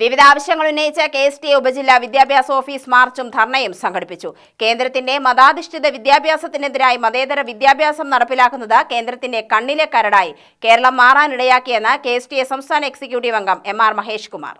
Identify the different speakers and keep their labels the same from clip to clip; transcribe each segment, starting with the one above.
Speaker 1: വിവിധ ആവശ്യങ്ങൾ ഉന്നയിച്ച് കെ എസ് ടി ഉപജില്ലാ വിദ്യാഭ്യാസ ഓഫീസ് മാർച്ചും ധർണയും സംഘടിപ്പിച്ചു. കേന്ദ്രത്തിന്റെ മതാധിഷ്ഠിത വിദ്യാഭ്യാസത്തിനെതിരായി മതേതര വിദ്യാഭ്യാസം നടപ്പിലാക്കുന്നത് കേന്ദ്രത്തിന്റെ കണ്ണിലെ കരടായി. കേരളം മാറാനിടയാക്കിയെന്ന് കെ എസ് ടി സംസ്ഥാന എക്സിക്യൂട്ടീവ് അംഗം എം ആർ മഹേഷ് കുമാർ.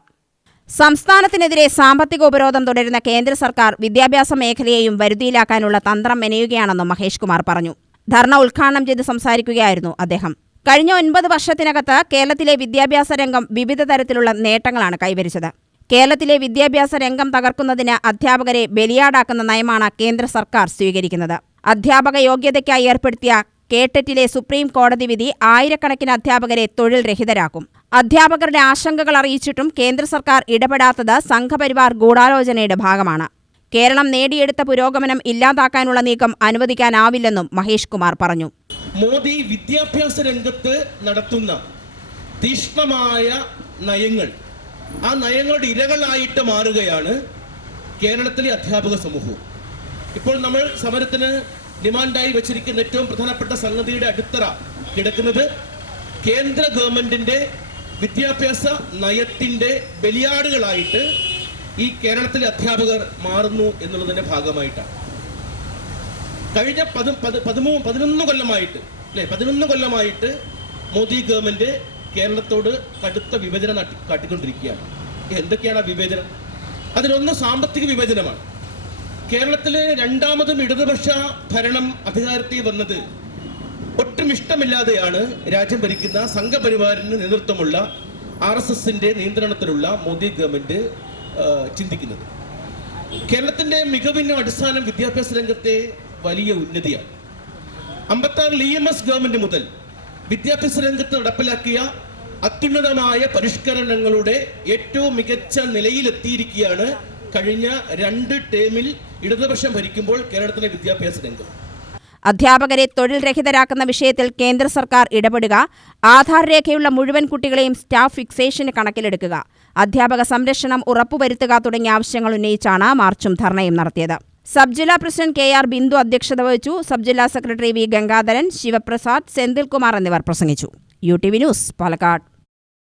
Speaker 1: സംസ്ഥാനത്തിനെതിരെ സാമ്പത്തിക ഉപരോധം തുടരുന്ന കേന്ദ്ര സർക്കാർ വിദ്യാഭ്യാസ മേഖലയെയും വരുതിയിലാക്കാനുള്ള തന്ത്രം മെനയുകയാണെന്നും മഹേഷ് കുമാർ പറഞ്ഞു. ധർണ ഉദ്ഘാടനം ചെയ്ത് സംസാരിക്കുകയായിരുന്നു അദ്ദേഹം. കഴിഞ്ഞ ഒൻപത് വർഷത്തിനകത്ത് കേരളത്തിലെ വിദ്യാഭ്യാസ രംഗം വിവിധ തരത്തിലുള്ള നേട്ടങ്ങളാണ് കൈവരിച്ചത്. കേരളത്തിലെ വിദ്യാഭ്യാസ രംഗം തകർക്കുന്നതിന് അധ്യാപകരെ ബലിയാടാക്കുന്ന നയമാണ് കേന്ദ്ര സർക്കാർ സ്വീകരിക്കുന്നത്. അധ്യാപക യോഗ്യതയ്ക്കായി ഏർപ്പെടുത്തിയ കേട്ടറ്റിലെ സുപ്രീം കോടതി വിധി ആയിരക്കണക്കിന് അധ്യാപകരെ തൊഴിൽ രഹിതരാക്കും. അധ്യാപകരുടെ ആശങ്കകൾ അറിയിച്ചിട്ടും കേന്ദ്ര സർക്കാർ ഇടപെടാത്തത് സംഘപരിവാർ ഗൂഢാലോചനയുടെ ഭാഗമാണ്. കേരളം നേടിയെടുത്ത പുരോഗമനം ഇല്ലാതാക്കാനുള്ള നീക്കം അനുവദിക്കാനാവില്ലെന്നും മഹേഷ് കുമാർ പറഞ്ഞു.
Speaker 2: മോദി വിദ്യാഭ്യാസ രംഗത്ത് നടത്തുന്ന തീക്ഷ്ണമായ നയങ്ങൾ. ആ നയങ്ങളുടെ ഇരകളായിട്ട് മാറുകയാണ് കേരളത്തിലെ അധ്യാപക സമൂഹവും. ഇപ്പോൾ നമ്മൾ സമരത്തിന് ഡിമാൻഡായി വെച്ചിരിക്കുന്ന ഏറ്റവും പ്രധാനപ്പെട്ട സംഗതിയുടെ അടിത്തറ കിടക്കുന്നത് കേന്ദ്ര ഗവൺമെന്റിന്റെ വിദ്യാഭ്യാസ നയത്തിന്റെ ബലിയാടുകളായിട്ട് ഈ കേരളത്തിലെ അധ്യാപകർ മാറുന്നു എന്നുള്ളതിന്റെ ഭാഗമായിട്ടാണ്. കഴിഞ്ഞ പതി പതി പതിമൂ പതിനൊന്ന് കൊല്ലമായിട്ട് അല്ലെ? പതിനൊന്ന് കൊല്ലമായിട്ട് മോദി ഗവൺമെന്റ് കേരളത്തോട് കടുത്ത വിഭജനം നട്ടി കാട്ടിക്കൊണ്ടിരിക്കുകയാണ്. എന്തൊക്കെയാണ് ആ വിഭജനം അതിലൊന്ന് സാമ്പത്തിക വിഭജനമാണ് കേരളത്തിലെ രണ്ടാമതും ഇടതുപക്ഷ ഭരണം അധികാരത്തിൽ വന്നത് ഒട്ടും ഇഷ്ടമില്ലാതെയാണ് രാജ്യം ഭരിക്കുന്ന സംഘപരിവാറിന് നേതൃത്വമുള്ള ആർ എസ് എസിന്റെ നിയന്ത്രണത്തിലുള്ള മോദി ഗവൺമെന്റ് ചിന്തിക്കുന്നത്. കേരളത്തിന്റെ മികവിന് അടിസ്ഥാനം വിദ്യാഭ്യാസ രംഗത്തെ വലിയ ഉന്നതിയാണ്. അമ്പത്താറിൽ ഇ എം എസ് ഗവൺമെന്റ് മുതൽ വിദ്യാഭ്യാസ രംഗത്ത് നടപ്പിലാക്കിയ അത്യുന്നതമായ പരിഷ്കരണങ്ങളുടെ ഏറ്റവും മികച്ച നിലയിലെത്തിയിരിക്കുകയാണ് കഴിഞ്ഞ രണ്ട് ടേമിൽ ഇടതുപക്ഷം ഭരിക്കുമ്പോൾ കേരളത്തിലെ വിദ്യാഭ്യാസ രംഗം.
Speaker 1: അധ്യാപകരെ തൊഴിൽ രഹിതരാക്കുന്ന വിഷയത്തിൽ കേന്ദ്ര സർക്കാർ ഇടപെടുക ആധാർ രേഖയുള്ള മുഴുവൻ കുട്ടികളെയും സ്റ്റാഫ് ഫിക്സേഷന് കണക്കിലെടുക്കുക അധ്യാപക സംരക്ഷണം ഉറപ്പുവരുത്തുക തുടങ്ങിയ ആവശ്യങ്ങൾ ഉന്നയിച്ചാണ് മാർച്ചും ധർണയും നടത്തിയത്. സബ് ജില്ലാ പ്രസിഡന്റ് കെ ആർ ബിന്ദു അധ്യക്ഷത വഹിച്ചു. സബ് ജില്ലാ സെക്രട്ടറി വി ഗംഗാധരൻ ശിവപ്രസാദ് സെന്തിൽകുമാർ എന്നിവർ പ്രസംഗിച്ചു. U T V news Palakkad.